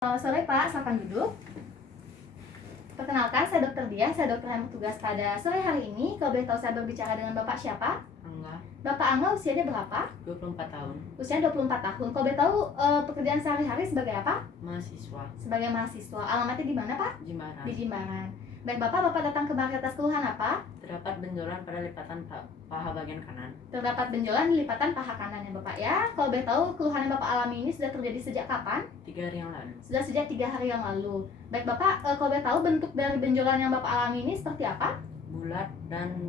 Selamat sore Pak, silakan duduk. Perkenalkan, saya Dr. Dia, saya dokter yang bertugas pada sore hari ini. Kalau boleh tahu saya berbicara dengan Bapak siapa? Angga, Bapak Angga usianya berapa? 24 tahun, Usianya 24 tahun. Kalau boleh tahu pekerjaan sehari-hari sebagai apa? mahasiswa, Sebagai mahasiswa. Alamatnya di mana Pak? Jimbaran. Di Jimbaran. Baik Bapak datang kemari atas keluhan apa? Terdapat benjolan pada lipatan paha bagian kanan. Terdapat benjolan di lipatan paha kanan ya Bapak ya. Kalau boleh tahu keluhan yang Bapak alami ini sudah terjadi sejak kapan? 3 hari yang lalu. Sudah sejak 3 hari yang lalu. Baik Bapak, kalau boleh tahu bentuk dari benjolan yang Bapak alami ini seperti apa? Bulat dan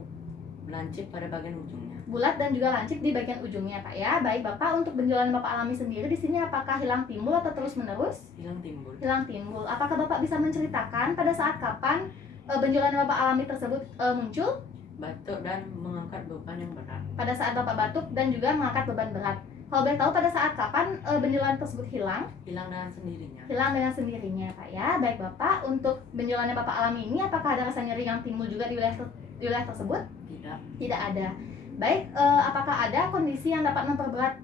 lancip pada bagian ujungnya. Bulat dan juga lancip di bagian ujungnya Pak ya. Baik Bapak, untuk benjolan yang Bapak alami sendiri di sini apakah hilang timbul atau terus menerus? Hilang timbul. Hilang timbul. Apakah Bapak bisa menceritakan pada saat kapan benjolan yang Bapak alami tersebut muncul? Batuk dan mengangkat beban yang berat. Pada saat Bapak batuk dan juga mengangkat beban berat. Kalau boleh tahu pada saat kapan benjolan tersebut hilang? Hilang dengan sendirinya. Hilang dengan sendirinya Pak ya. Baik Bapak, untuk benjolan yang Bapak alami ini apakah ada rasa nyeri yang timbul juga di wilayah tersebut? Tidak. Tidak ada. Baik, apakah ada kondisi yang dapat memperberat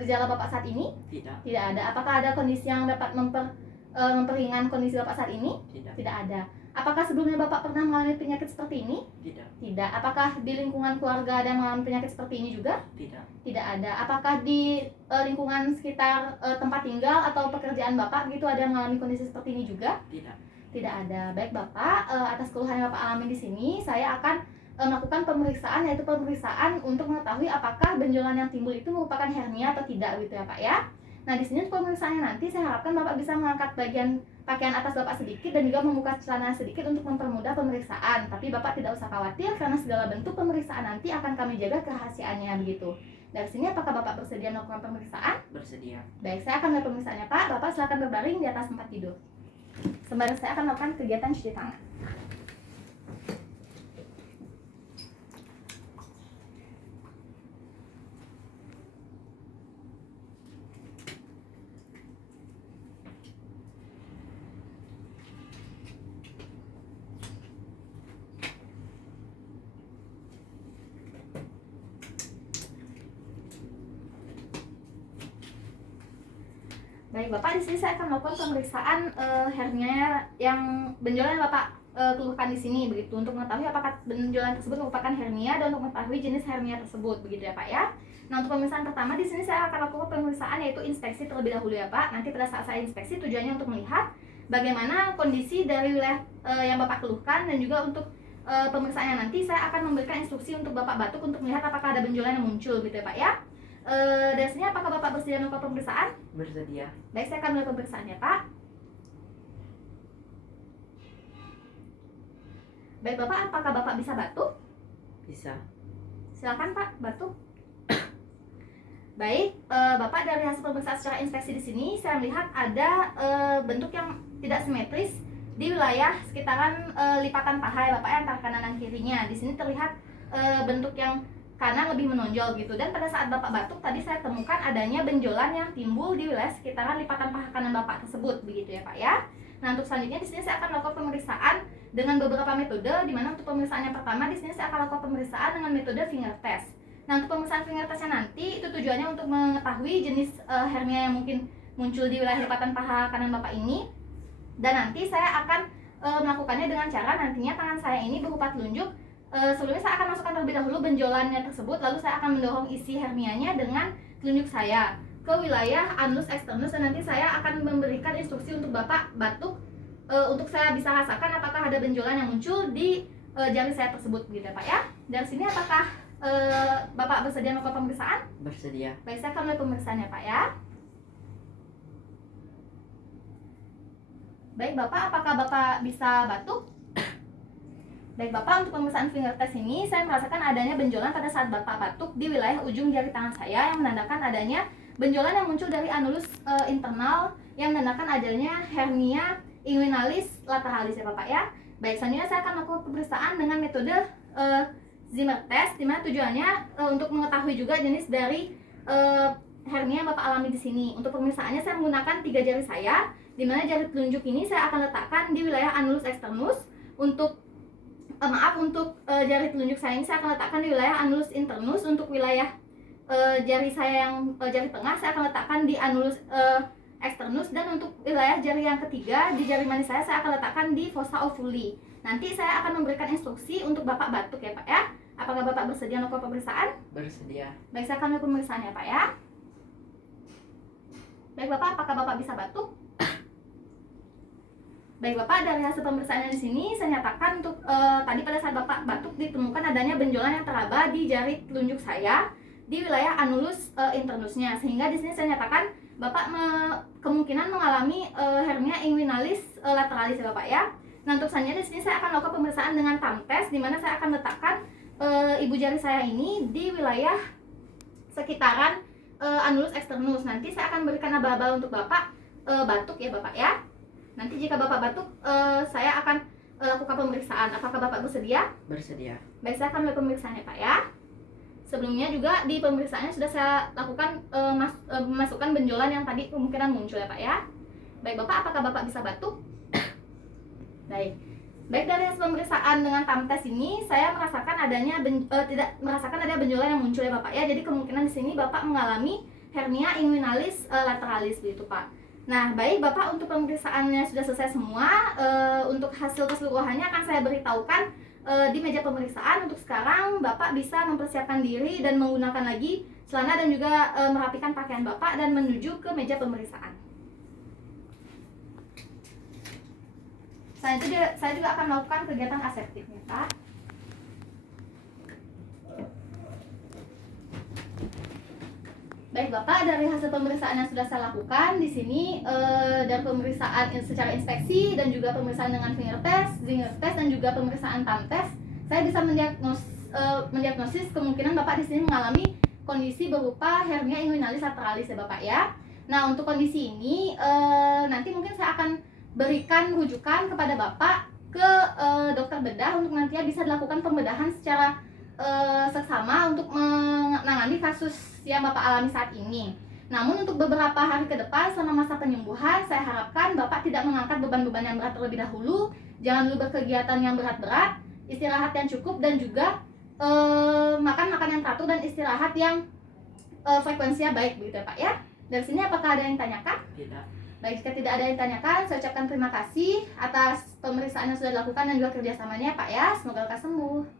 gejala Bapak saat ini? Tidak. Tidak ada. Apakah ada kondisi yang dapat memperingan kondisi Bapak saat ini? Tidak. Tidak ada. Apakah sebelumnya Bapak pernah mengalami penyakit seperti ini? Tidak. Tidak. Apakah di lingkungan keluarga ada yang mengalami penyakit seperti ini juga? Tidak. Tidak ada. Apakah di lingkungan sekitar tempat tinggal atau pekerjaan Bapak gitu ada yang mengalami kondisi seperti ini juga? Tidak. Tidak ada. Baik Bapak, atas keluhan yang Bapak alami di sini, saya akan melakukan pemeriksaan, yaitu pemeriksaan untuk mengetahui apakah benjolan yang timbul itu merupakan hernia atau tidak gitu ya Pak ya. Nah di sini pemeriksaannya nanti saya harapkan Bapak bisa mengangkat bagian pakaian atas Bapak sedikit dan juga membuka celana sedikit untuk mempermudah pemeriksaan. Tapi Bapak tidak usah khawatir karena segala bentuk pemeriksaan nanti akan kami jaga kerahasiaannya begitu. Dari sini apakah Bapak bersedia melakukan pemeriksaan? Bersedia. Baik, saya akan melakukan pemeriksaannya Pak. Bapak silakan berbaring di atas tempat tidur. Sembari saya akan melakukan kegiatan cuci tangan. Baik Bapak, di sini saya akan melakukan pemeriksaan hernia yang benjolan yang Bapak keluhkan di sini begitu, untuk mengetahui apakah benjolan tersebut merupakan hernia dan untuk mengetahui jenis hernia tersebut begitu ya Pak ya. Nah untuk pemeriksaan pertama di sini saya akan lakukan pemeriksaan yaitu inspeksi terlebih dahulu ya Pak. Nanti pada saat saya inspeksi tujuannya untuk melihat bagaimana kondisi dari wilayah yang Bapak keluhkan, dan juga untuk pemeriksaannya nanti saya akan memberikan instruksi untuk Bapak batuk untuk melihat apakah ada benjolan yang muncul gitu ya Pak ya. Dari sini apakah Bapak bersedia melakukan pemeriksaan? Bersedia. Baik, saya akan melakukan pemeriksaannya Pak. Baik Bapak, apakah Bapak bisa batuk? Bisa. Silakan Pak, batuk. Baik, Bapak, dari hasil pemeriksaan secara inspeksi di sini saya melihat ada bentuk yang tidak simetris di wilayah sekitaran lipatan paha ya Bapak ya, antara kanan dan kirinya. Di sini terlihat bentuk yang kanan lebih menonjol gitu, dan pada saat Bapak batuk tadi saya temukan adanya benjolan yang timbul di wilayah sekitaran lipatan paha kanan Bapak tersebut begitu ya Pak ya. Nah untuk selanjutnya di sini saya akan melakukan pemeriksaan dengan beberapa metode, di mana untuk pemeriksaan yang pertama di sini saya akan lakukan pemeriksaan dengan metode finger test. Nah untuk pemeriksaan finger testnya nanti itu tujuannya untuk mengetahui jenis hernia yang mungkin muncul di wilayah lipatan paha kanan Bapak ini, dan nanti saya akan melakukannya dengan cara nantinya tangan saya ini berupa telunjuk. Sebelumnya saya akan masukkan terlebih dahulu benjolannya tersebut, lalu saya akan mendorong isi hernianya dengan telunjuk saya ke wilayah anus externus, dan nanti saya akan memberikan instruksi untuk Bapak batuk untuk saya bisa rasakan apakah ada benjolan yang muncul di jari saya tersebut gitu ya Pak ya. Dari sini apakah Bapak bersedia melakukan pemeriksaan? Bersedia. Baik, saya akan mulai pemeriksaannya Pak ya. Baik Bapak, apakah Bapak bisa batuk? Baik Bapak, untuk pemeriksaan finger test ini saya merasakan adanya benjolan pada saat Bapak batuk di wilayah ujung jari tangan saya, yang menandakan adanya benjolan yang muncul dari anulus internal, yang menandakan adanya hernia inguinalis lateralis ya Bapak ya. Baik, selanjutnya saya akan melakukan pemeriksaan dengan metode Zimmer test, di mana tujuannya untuk mengetahui juga jenis dari hernia yang Bapak alami di sini. Untuk pemeriksaannya saya menggunakan 3 jari saya, di mana jari telunjuk ini saya akan letakkan di wilayah anulus externus. Untuk jari telunjuk saya ini saya akan letakkan di wilayah anulus internus. Untuk wilayah jari saya yang jari tengah saya akan letakkan di anulus externus, dan untuk wilayah jari yang ketiga di jari manis saya akan letakkan di fossa ovuli. Nanti saya akan memberikan instruksi untuk Bapak batuk ya Pak ya. Apakah Bapak bersedia melakukan pemeriksaan? Bersedia. Baik, saya akan melakukan pemeriksaan ya Pak ya. Baik Bapak, apakah Bapak bisa batuk? Baik Bapak, dari hasil pemeriksaan di sini saya nyatakan untuk tadi pada saat Bapak batuk ditemukan adanya benjolan yang teraba di jari telunjuk saya di wilayah anulus internusnya, sehingga di sini saya nyatakan Bapak kemungkinan mengalami hernia inguinalis lateralis ya Bapak ya. Nah, untuk selanjutnya di sini saya akan melakukan pemeriksaan dengan thumb test, di mana saya akan letakkan ibu jari saya ini di wilayah sekitaran anulus externus. Nanti saya akan berikan aba-aba untuk Bapak batuk ya Bapak ya. Nanti jika Bapak batuk, saya akan lakukan pemeriksaan. Apakah Bapak bersedia? Bersedia. Baik, saya akan melakukan pemeriksaan ya Pak ya. Sebelumnya juga di pemeriksaannya sudah saya lakukan memasukkan benjolan yang tadi kemungkinan muncul ya Pak ya. Baik Bapak, apakah Bapak bisa batuk? Baik. Baik, dari hasil pemeriksaan dengan thumb test ini saya merasakan adanya tidak merasakan ada benjolan yang muncul ya Bapak ya. Jadi kemungkinan di sini Bapak mengalami hernia inguinalis lateralis begitu Pak. Nah, baik Bapak, untuk pemeriksaannya sudah selesai semua. Untuk hasil keseluruhannya akan saya beritahukan di meja pemeriksaan. Untuk sekarang Bapak bisa mempersiapkan diri dan menggunakan lagi celana dan juga merapikan pakaian Bapak dan menuju ke meja pemeriksaan. Saya juga akan melakukan kegiatan aseptiknya Pak. Baik Bapak, dari hasil pemeriksaan yang sudah saya lakukan di sini dari pemeriksaan secara inspeksi dan juga pemeriksaan dengan finger test, zinger test dan juga pemeriksaan thumb test, saya bisa mendiagnosis kemungkinan Bapak di sini mengalami kondisi berupa hernia inguinalis lateralis ya Bapak ya. Nah, untuk kondisi ini nanti mungkin saya akan berikan rujukan kepada Bapak ke dokter bedah untuk nantinya bisa dilakukan pembedahan secara seksama untuk menangani kasus yang Bapak alami saat ini. Namun untuk beberapa hari ke depan selama masa penyembuhan, saya harapkan Bapak tidak mengangkat beban-beban yang berat terlebih dahulu, jangan dulu berkegiatan yang berat-berat, istirahat yang cukup, dan juga makan yang teratur dan istirahat yang frekuensinya baik begitu ya Pak ya. Dari sini apakah ada yang tanyakan? Tidak. Baik, jika tidak ada yang tanyakan, saya ucapkan terima kasih atas pemeriksaan yang sudah dilakukan dan juga kerjasamanya Pak ya. Semoga lekas sembuh.